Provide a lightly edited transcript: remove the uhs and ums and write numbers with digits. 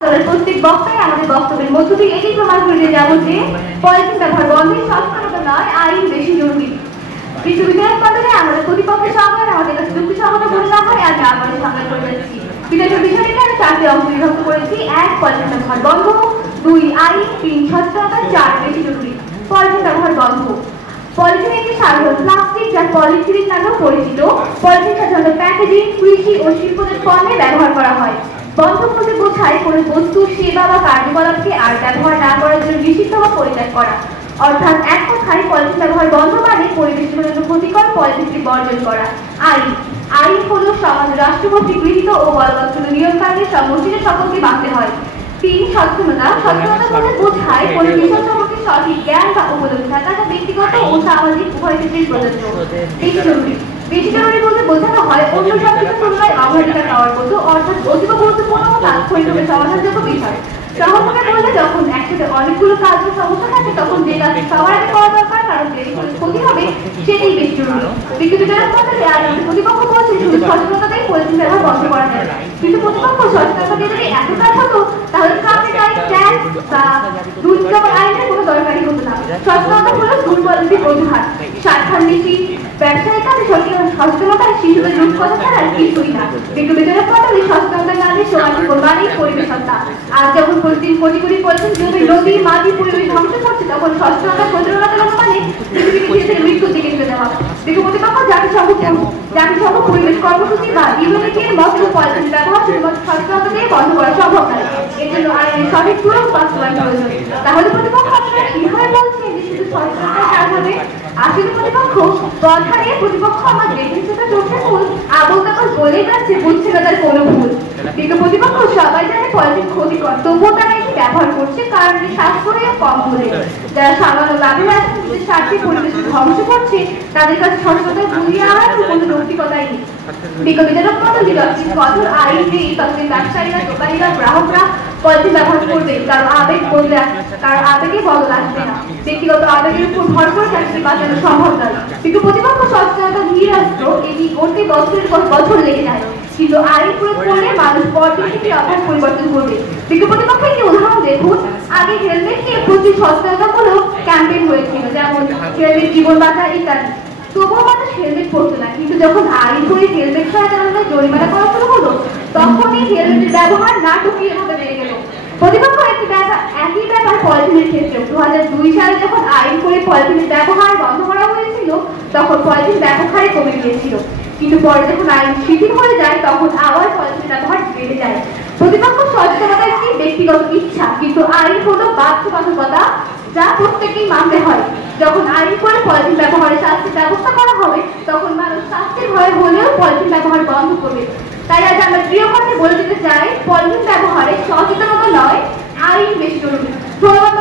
প্রত্যেক বক্তাই আমাদের বক্তব্যের মধ্য দিয়ে এটি প্রমাণ করে যাব যে পলিথিন ব্যবহার বন্ধে সচেতনতা নয়, আইন বেশি জরুরি। বিশ্ববিদ্যালয় পর্যায়ে আমাদের প্রতিপক্ষের সংগ্রাম আমাদের কাছে যুক্তি সহগত মনে না হয় আমি আমাদের সংগ্রাম করে যাচ্ছি। বিদ্যালয়ের বিষয়টিকে আমি 4টি অংশে বিভক্ত করেছি। 1 পলিথিন ব্যবহার বন্ধ, 2 আইন, 3 সচেতনতা, 4 বেশি জরুরি। পলিথিন ব্যবহার বন্ধ। পলিথিন একটি সাধারণ প্লাস্টিক যা পলিথিলিন নামেও পরিচিত। পলিথিন সাধারণত প্যাকেজিং, কৃষি ও শিল্পজাত পণ্যে ব্যবহার করা হয়। বন্ধ বলতে বোঝায় কোনো বস্তু, সেবা বা কার্যকলাপকে আর ব্যবহার না করার জন্য নিষিদ্ধ বা পরিত্যাগ করা। অর্থাৎ এক কথায় পলিথিন ব্যবহার বন্ধ মানে পরিবেশের জন্য ক্ষতিকর পলিথিনকে বর্জন করা। আইন আইন হলো সমাজ রাষ্ট্র কর্তৃক গৃহীত ও বলবৎ নিয়মকানুনের সমষ্টিতে সকলকে মানতে হয়। 3 সচেতনতা। সচেতনতা বলতে বোঝায় কোনো বিষয় সম্পর্কে সঠিক জ্ঞান বা উপলব্ধি থাকা, যা ব্যক্তিগত ও সামাজিক উভয় ক্ষেত্রেই প্রযোজ্য। বেশি জরুরি। বেশি জরুরি বলতে বোঝানো হয় অন্য সব কিছুর তুলনায় অগ্রাধিকার পাওয়ার মতো, অর্থাৎ অতীব গুরুত্বপূর্ণ ও তাৎক্ষণিকভাবে সমাধানযোগ্য বিষয়। সহজভাবে বললে যখন একসাথে অনেকগুলো কাজ বা সমস্যা থাকে তখন যে কাজ সবার আগে করা দরকার, কারণ দেরি হলে ক্ষতি হবে, সেটাই বেশি জরুরি। বিশ্ববিদ্যালয়ের পর্যায়ে আর প্রতিপক্ষ বলছে শুধু সচেতনতাই পলিথিন ব্যবহার বন্ধ করা যায়। কিন্তু প্রতিপক্ষ সচেতনতা দিয়ে যদি এত কাজ হতো তাহলে ট্রাফিক আইন, ট্যাক্স বা দুর্যোগ আইনের কোনো দরকারই হতো না। সচেতনতা হলো দুর্বলতার অজুহাত। স্বার্থান্বেষী ব্যবসায়িক কাজে সচেতনতা শিশুদের রূপকথা ছাড়া আর কিছুই না। বিশ্ববিদ্যালয়ের পর্যায়ে সচেতনতার কাজে সমাজের কোরবানি পরিবেশ হত্যা। আর যখন প্রতিদিন কোটি কোটি পলিথিন জমি, নদী, মাটি, পরিবেশ ধ্বংস করছে তখন সচেতনতা প্রতিরোধের মানে পৃথিবীকে ধীরে ধীরে মৃত্যুর দিকে চলে যাওয়া। প্রতিপক্ষ জাতিসংঘ পরিবেশ কর্মসূচি বা ইউএনডিপির মতো পলিথিন ব্যবহার শুধুমাত্র সচেতনতা দিয়ে বন্ধ করা সম্ভব নয়। এর জন্য আইনের সঠিক তুরন্ত বাস্তবায়ন প্রয়োজন। তাহলে প্রতিপক্ষ আপনারা কিভাবে বলছেন যে শুধু সচেতনতার কাজ হবে? আসলে প্রতিপক্ষ কথা নিয়ে প্রতিপক্ষ আমার দেশটা চোখে ফুল আবল তাবল বলে যাচ্ছে, বুঝছে না তার কোনো ভুল। কিন্তু প্রতিপক্ষ সবাই জানে পলিথিন ক্ষতিকর, তবুও তারা এটি ব্যবহার করছে কারণ এটি শ্বাসকরিয়া কম হলে। যারা সামান্য লাভের নিজের স্বার্থে পরিবেশ ধ্বংস করছে তাদের কাছে সচেতনতা বুঝিয়ে আনার কোনো নৈতিকতাই নেই। বিশ্ববিদ্যালয় পদ্ধতি কঠোর আইন যে ততদিন ব্যবসায়ীরা, দোকানিরা, গ্রাহকরা পলিথিন ব্যবহার করবে, কারণ আবেগে বদল আসবে না। ব্যক্তিগত আবেগের উপর ভর করে চাকরি বাঁচানো সম্ভব নয়। কিন্তু প্রতিপক্ষ সচেতনতা নিরাস্ত্র, এটি করতে বছরের পর বছর লেগে যায়। কিন্তু আইন প্রয়োগ করলে মানুষ পরদিন থেকে অভ্যাস পরিবর্তন করবে। কিন্তু প্রতিপক্ষের একটি উদাহরণ দেখুন। আগে হেলমেট নিয়ে প্রচুর সচেতনতামূলক ক্যাম্পেইন হয়েছিল, যেমন হেলমেট জীবন বাঁচা ইত্যাদি। তবুও মানুষ হেলমেট পরতো না। কিন্তু যখন আইন করে হেলমেট ছাড়া চালানো জরিমানা করা শুরু হলো তখনই হেলমেটের ব্যবহার নাটকীয় ভাবে বেড়ে গেল। প্রতিপক্ষ একই ব্যাপার পলিথিনের ক্ষেত্রে 2002 সালে যখন আইন করে পলিথিনের ব্যবহার বন্ধ করা হয়েছিল তখন পলিথিন ব্যাপক হারে কমে গিয়েছিল। কিন্তু পরে যখন আইন শিথিল হয়ে যায় তখন আবার পলিথিন ব্যবহার বেড়ে যায়। প্রতিপক্ষ সচেতনতা একটি ব্যক্তিগত ইচ্ছা, কিন্তু আইন হলো বাধ্যবাধকতা যা প্রত্যেকেই মানতে হয়। যখন আইন করে পলিথিন ব্যবহারে শাস্তির ব্যবস্থা করা হবে তখন মানুষ শাস্তির ভয়ে হলেও পলিথিন ব্যবহার বন্ধ করবে। তাই আজ আমরা দৃঢ় কণ্ঠে বলে দিতে চাই, পলিথিন ব্যবহারে সচেতনতা নয়, আইন বেশি জরুরি। ধন্যবাদ।